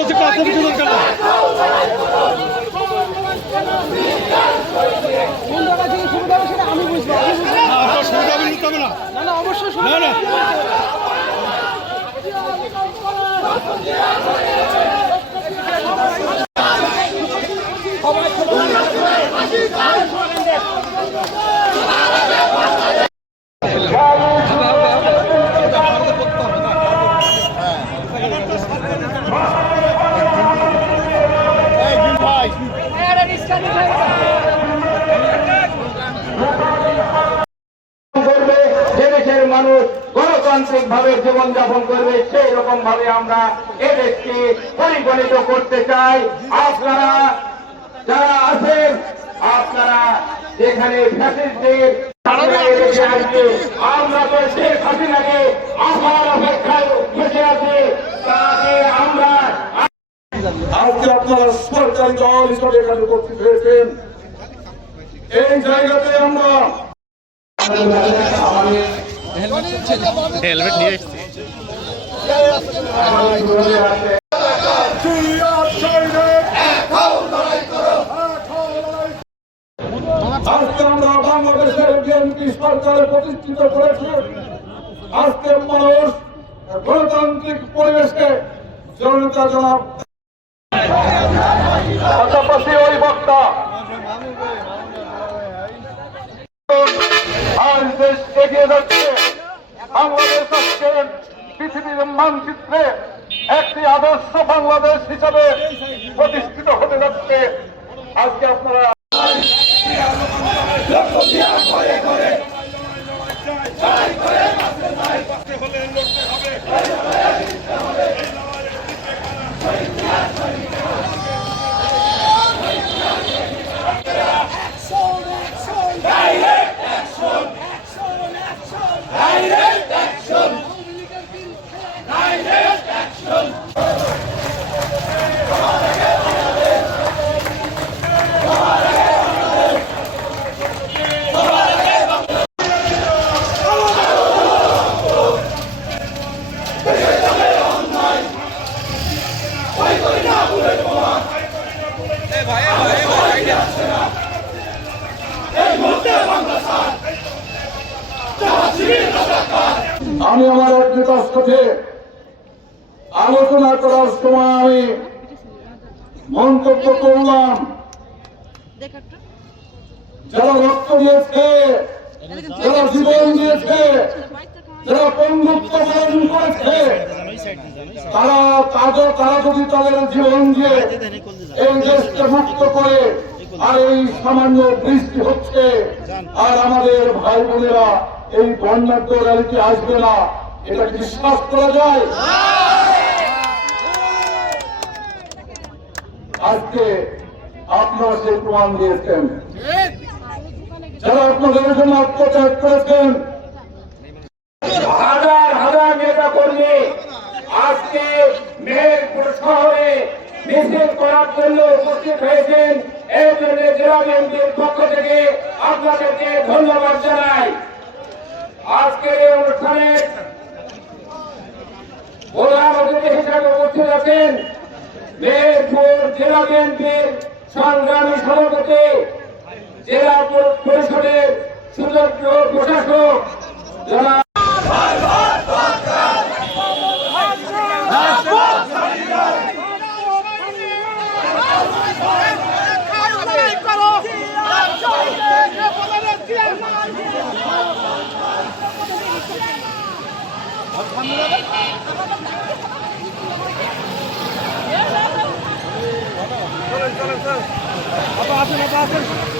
বলছে কাছে কিছু দরকার না। আমি বুঝবো আপনার সুবিধা নিতে হবে না। না অবশ্যই না না মানুষ গণতান্ত্রিক ভাবে জীবনযাপন করবে সেই রকম ভাবে আমরা এদেরকে পরিগণিত করতে চাই। আপনারা যারা আছেন, আপনারা যেখানে ফ্যাসিস্টদের আমরা তো শেখ হাসিনাকে আমার অপেক্ষায় বসে আছি, তাকে আমরা আজকে আপনারা সরকারি দল হিসাবে এখানে উপস্থিত হয়েছেন। এই জায়গাতে আমরা হেলমেট নিয়ে এসেছি। আজকে আমরা বাংলাদেশের বিএনপি সরকারে প্রতিষ্ঠিত করেছি। আজকে মানুষ গণতান্ত্রিক পরিবেশকে জনতা জনাব পাশাপাশি ওই বক্তা আজ দেশ এগিয়ে যাচ্ছে। বাংলাদেশ আজকে পৃথিবীর মানচিত্রে একটি আদর্শ বাংলাদেশ হিসাবে প্রতিষ্ঠিত হতে যাচ্ছে। আজকে আপনারা আমি আমার একটার সাথে আলোচনা করার সময় আমি মন্তব্য করলাম, যারা রক্ত দিয়েছে, যারা জীবন দিয়েছে, যারা বন্ধুত্ব বরণ করেছে, তারা যদি তাদের জীবন দিয়ে এই দেশকে মুক্ত করে, আর এই সামান্য বৃষ্টি হচ্ছে আর আমাদের ভাই বোনেরা এই বন্যাঢ্য র্যালিতে আসবে না, এটা কি বিশ্বাস করা যায়? আজকে আপনারা সেই প্রমাণ দিয়েছেন। যারা আপনাদের জন্য আত্মত্যাগ করেছেন, হাজার হাজার নেতা কর্মী আজকে মেহেরপুর শহরে মিছিল করার জন্য উপস্থিত হয়েছেন। এই জন্য জেলা বিএনপির পক্ষ থেকে আপনাদেরকে ধন্যবাদ জানাই। আজকের এই অনুষ্ঠানে প্রধান অতিথি হিসাবে উপস্থিত আছেন মেহেরপুর জেলা বিএনপির সংগ্রামী সভাপতি, জেলা পরিষদের সুযোগ্য প্রশাসক যারা চলেন আপা আসেন।